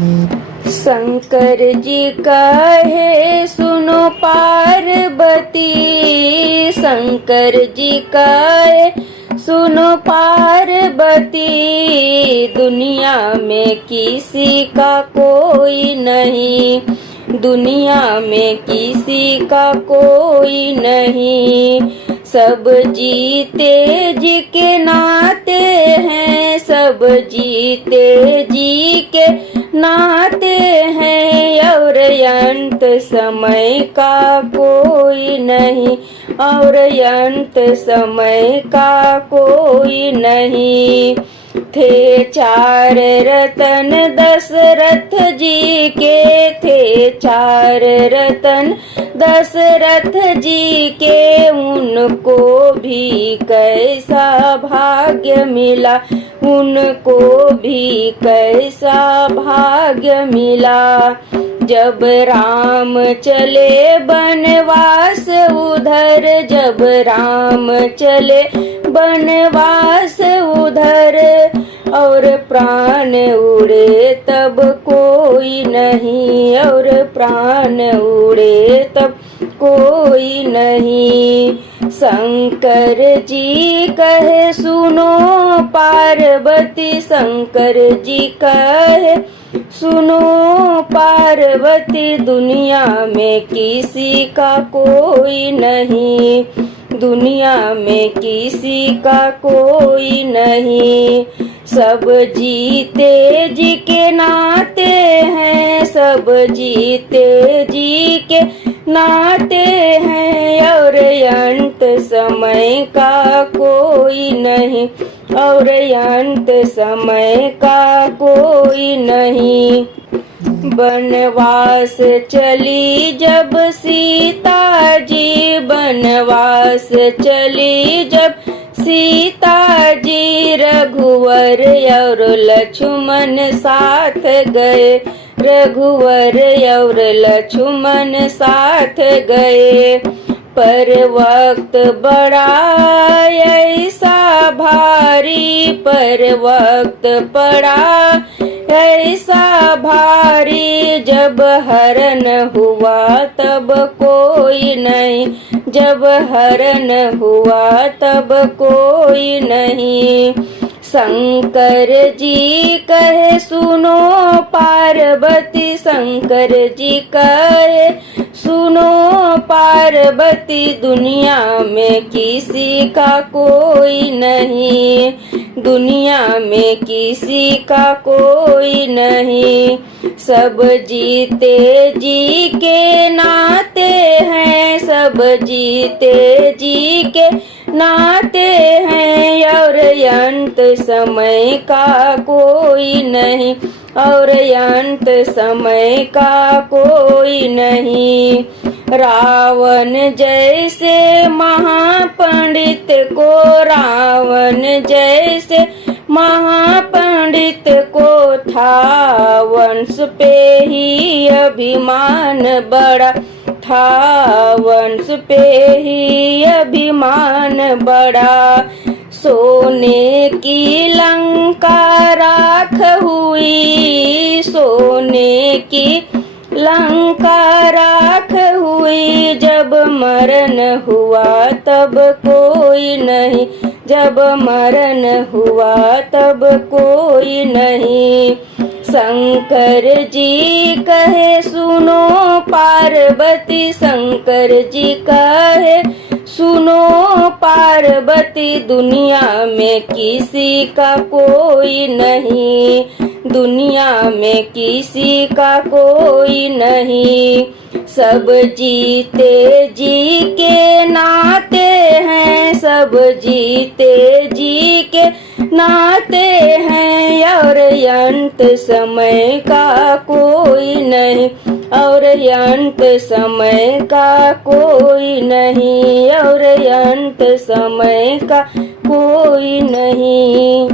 शंकर जी कहे सुनो पार्वती, शंकर जी कहे सुनो पार्वती, दुनिया में किसी का कोई नहीं, दुनिया में किसी का कोई नहीं। सब जीते जी के नाते हैं, सब जीते जी के नाते हैं, और अंत समय का कोई नहीं, और अंत समय का कोई नहीं। थे चार रतन दशरथ जी के, थे चार रतन दशरथ जी के, उनको भी कैसा भाग्य मिला, उनको भी कैसा भाग्य मिला। जब राम चले बनवास उधर, जब राम चले बनवास उधर, और प्राण उड़े तब कोई नहीं, और प्राण उड़े तब कोई नहीं। शंकर जी कहे सुनो पार्वती, शंकर जी कहे सुनो पार्वती, दुनिया में किसी का कोई नहीं, दुनिया में किसी का कोई नहीं। सब जीते जी के नाते हैं, सब जीते जी के नाते हैं, और अंत समय का कोई नहीं, और अंत समय का कोई नहीं। बनवास चली जब सीता जी, बनवास चली जब सीता जी, रघुवर और लक्ष्मण साथ गए, रघुवर और लक्ष्मण साथ गए। पर वक्त बड़ा ऐसा भारी, पर वक्त पड़ा ऐसा भारी, जब हरण हुआ तब कोई नहीं, जब हरण हुआ तब कोई नहीं। शंकर जी कहे सुनो पार्वती, शंकर जी कहे सुनो पार्वती, दुनिया में किसी का कोई नहीं, दुनिया में किसी का कोई नहीं। सब जीते जी के नाते हैं, सब जीते जी के नाते हैं, और अंत समय का कोई नहीं, और अंत समय का कोई नहीं। रावण जैसे महापंडित को, रावण जैसे महापंडित को था वंश पे ही अभिमान बड़ा, था वंश पे ही अभिमान बड़ा। सोने की लंका राख हुई, सोने की लंका राख हुई, जब मरण हुआ तब कोई नहीं, जब मरण हुआ तब कोई नहीं। शंकर जी कहे सुनो पार्वती, शंकर जी कहे सुनो पार्वती, दुनिया में किसी का कोई नहीं, दुनिया में किसी का कोई नहीं। सब जीते जी के नाते हैं, सब जीते जी के नाते हैं, और अंत समय का कोई नहीं, और अंत समय का कोई नहीं, और अंत समय का कोई नहीं।